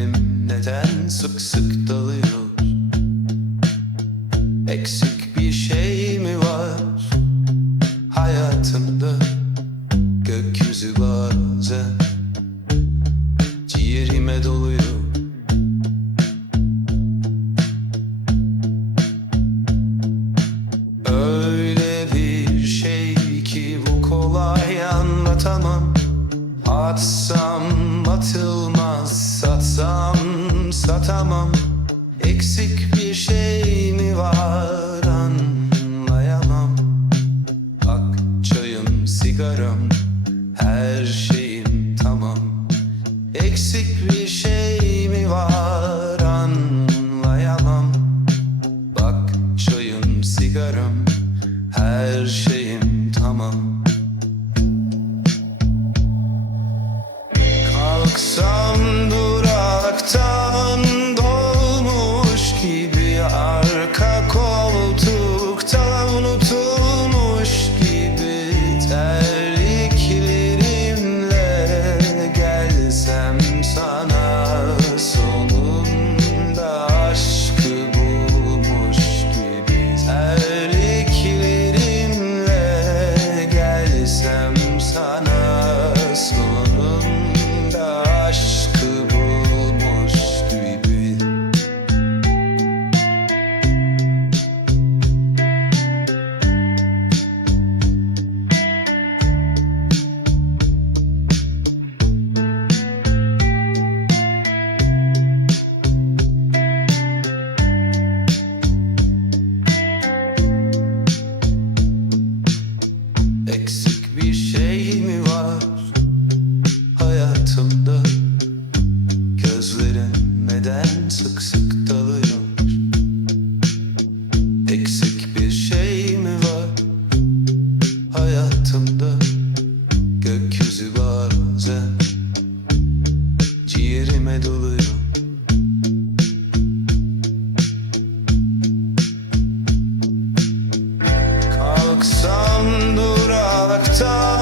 Gözlerim neden sık sık dalıyor? Eksik bir şey mi var? Hayatımda Gökyüzü bazen ciğerime doluyor. Öyle bir şey ki bu kolay anlatamam. Atsam satsam satamam Eksik bir şey mi var? Anlayamam. Bak çayım sigaram her şeyim tamam. Eksik bir şey mi var? Anlayamam. Bak çayım sigaram her şeyim tamam. Kalksam neden sık sık dalıyor? Eksik bir şey mi var hayatımda? Gökyüzü bazen ciğerime doluyor. Kalksam duraktan